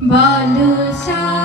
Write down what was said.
বলো সা